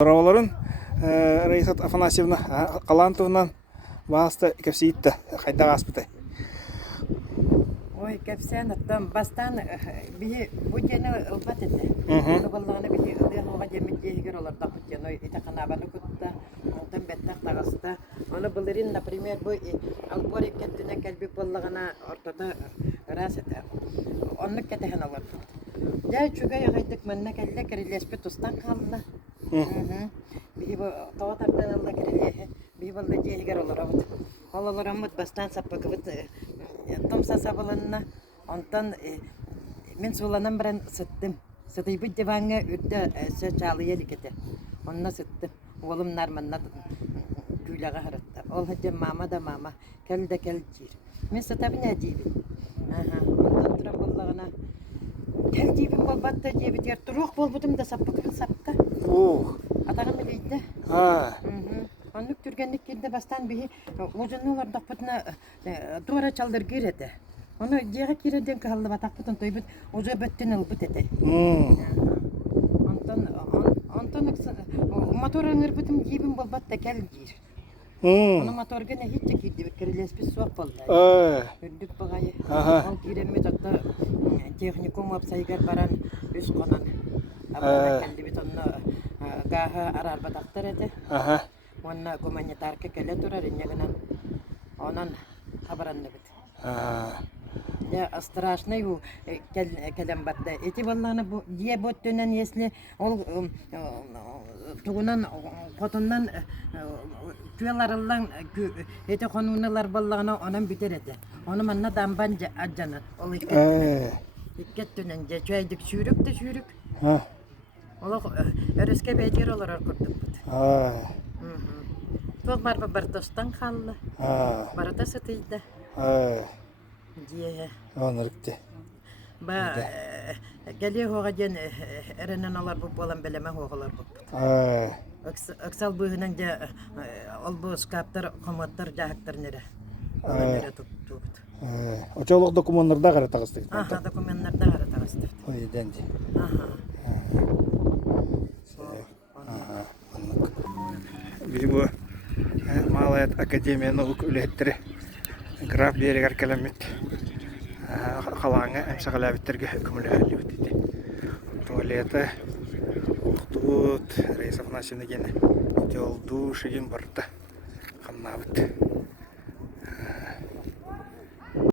Раваларын Раисат Афанасьевна Қалантовнан басты кепсиитті қайда аспытай. Ой, кепсен оттан бастан бии будені ылбат еді. Болғаны бии ылыға жеметтегер олар да құттен. Ой, ите қанабаны күтті, онтан бәттақ тағысты. Оны бұлырын, например, бұл албор еккеттіне кәлбі болғана ортада рас еді. Оны кәтіген олар. Жай чүгай ағайдық мәнне кәлі кәрелеспі тұстан қалды. Бии бұл тоғатардан алда кәрелеге. Бии бұл жегер олар ауыд. Олар амыд бастан саппы көвіт томса сабылынна. Онтан мен суланан бірін сыттым. Сытыйбы деваңа үрді сөз чалы елікеті. Онна сыттым. Олым нарманна күйліға ғырытты. Ол хәдем мама да мама. Кәл да кәл жир. Мен сытабын әдейбін. Онтан тұра болағына. Кәл дейбін болбатта дейбі дер. Тұруқ болбудым да саппы көвіт сапқа. Атағын білейді. Онлuk түргенlik келді бастан бейі ұзыны олардақ бұтына туара чалдыр кереді. Оны жеға кереден қалды батақ бұтын тойбыт ұзы бөттен ұлбыт еді. Онтан мотор өңір бұтым дейбін болбатта кәл дейір. Оны моторға не хитті кейді кірілеспі суақ болды. Үрдік бұғайы. Ол керемет отты техникум апсайгар баран үз қонан. Абына кәлді бет оны ғағы арар батақтар еді. Онна гуманитарка келе турар инегенен онан хабаранны бит. Я страшный у келем батта. Эти балланы дие боттөнен если ол тугунан котундан тюеларылдан эти конуналар баллагына онан битер эти. Оны манна дамбан аджаны. Ол иккеттөнен же чайдык сүйрүк те сүйрүк. Ол өрөскө бетер олар көрдүк бит. Çok var bartostan kaldı. Barata satıydı. Diye. Onuruktu. Ba geliyor hoğacan erenen alar bu olan beleme hoğalar bu. Aksal buğunan da ol bu skaptar komatlar jahaktır nere. Nere tuttu. O çoluk dokumanlarda gara tağıstık. Aha dokumanlarda gara tağıstık. O yedendi. Biz bu Малаят Академия наук үлеттері граф берегер кәлемет қалаңы әмсіғала біттерге үкімілі әлі өтеді. Туалеті ұқтуыт Раиса Афанасьевна гені жолду шеген барды қанна бұд.